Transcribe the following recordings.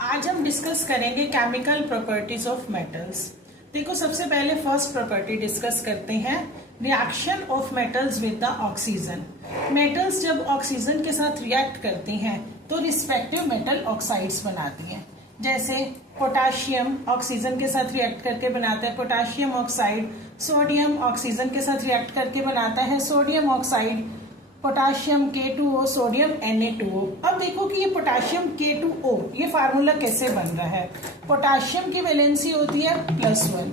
आज हम डिस्कस करेंगे केमिकल प्रॉपर्टीज ऑफ मेटल्स। देखो, सबसे पहले फर्स्ट प्रॉपर्टी डिस्कस करते हैं, reaction of metals with the oxygen. Metals जब ऑक्सीजन के साथ रिएक्ट करती हैं तो रिस्पेक्टिव मेटल ऑक्साइड्स बनाती हैं। जैसे पोटाशियम ऑक्सीजन के साथ रिएक्ट करके बनाता है पोटाशियम ऑक्साइड, सोडियम ऑक्सीजन के साथ रिएक्ट करके बनाता है sodium oxide, potassium K2O, sodium Na2O। अब देखो कि ये पोटाशियम K2O ये फार्मूला कैसे बन रहा है। पोटाशियम की वैलेंसी होती है +1,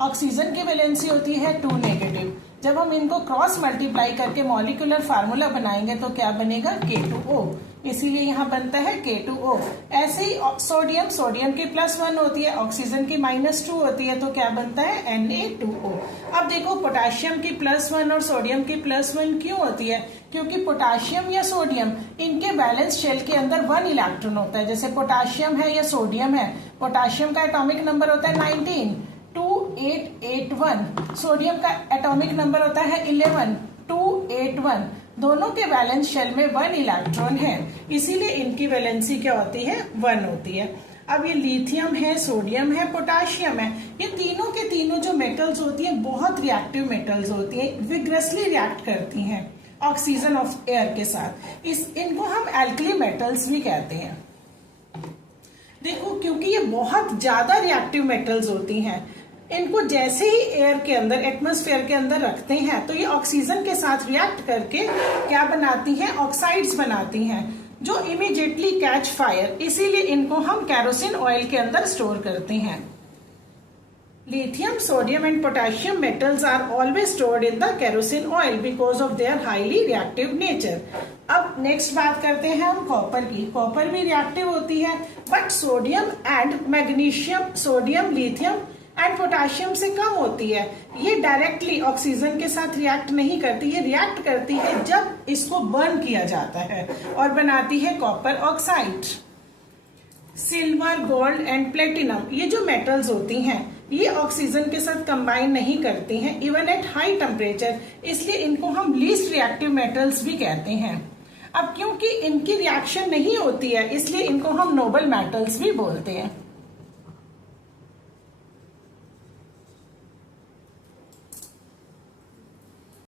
ऑक्सीजन की वैलेंसी होती है 2 नेगेटिव। जब हम इनको क्रॉस मल्टीप्लाई करके मॉलिक्यूलर फार्मूला बनाएंगे तो क्या बनेगा, K2O। इसीलिए यहाँ बनता है K2O। ऐसे ही सोडियम की +1 होती है, ऑक्सीजन की -2 होती है, तो क्या बनता है Na2O। अब देखो, पोटाशियम की +1 और सोडियम की +1 क्यों होती है, क्योंकि पोटाशियम या सोडियम इनके बैलेंस शेल के अंदर 1 इलेक्ट्रॉन होता है। जैसे पोटाशियम है या सोडियम है, पोटाशियम का एटॉमिक नंबर होता है 19, 2881। सोडियम का एटॉमिक नंबर होता है 11, 281। दोनों के वैलेंस शेल में 1 इलेक्ट्रॉन है, इसीलिए इनकी वैलेंसी क्या होती है, 1 होती है। अब ये लिथियम है, सोडियम है, पोटाशियम है, ये तीनों के तीनों जो मेटल्स होती हैं बहुत रिएक्टिव मेटल्स होती हैं, विग्रसली रिएक्ट करती हैं ऑक्सीजन ऑफ एयर के साथ। इनको हम एल्कली मेटल्स भी कहते हैं। देखो, क्योंकि ये बहुत ज्यादा रिएक्टिव मेटल्स होती हैं, इनको जैसे ही एयर के अंदर, एटमॉस्फेयर के अंदर रखते हैं तो ये ऑक्सीजन के साथ रिएक्ट करके क्या बनाती हैं, ऑक्साइड्स बनाती हैं जो इमीडिएटली कैच फायर। इसीलिए इनको हम केरोसिन ऑयल के अंदर स्टोर करते हैं। Lithium, sodium and potassium metals are always stored in the kerosene oil because of their highly reactive nature. अब नेक्स्ट बात करते हैं हम कॉपर की। कॉपर भी रिएक्टिव होती है, but sodium and magnesium, sodium, lithium and potassium से कम होती है। ये डायरेक्टली ऑक्सीजन के साथ रिएक्ट नहीं करती, ये रिएक्ट करती है जब इसको बर्न किया जाता है और बनाती है copper oxide. Silver, gold and platinum, ये जो मेटल्स होती हैं ये ऑक्सीजन के साथ कंबाइन नहीं करती हैं इवन एट हाई टेम्परेचर, इसलिए इनको हम लीस्ट रिएक्टिव मेटल्स भी कहते हैं। अब क्योंकि इनकी रिएक्शन नहीं होती है इसलिए इनको हम नोबल मेटल्स भी बोलते हैं।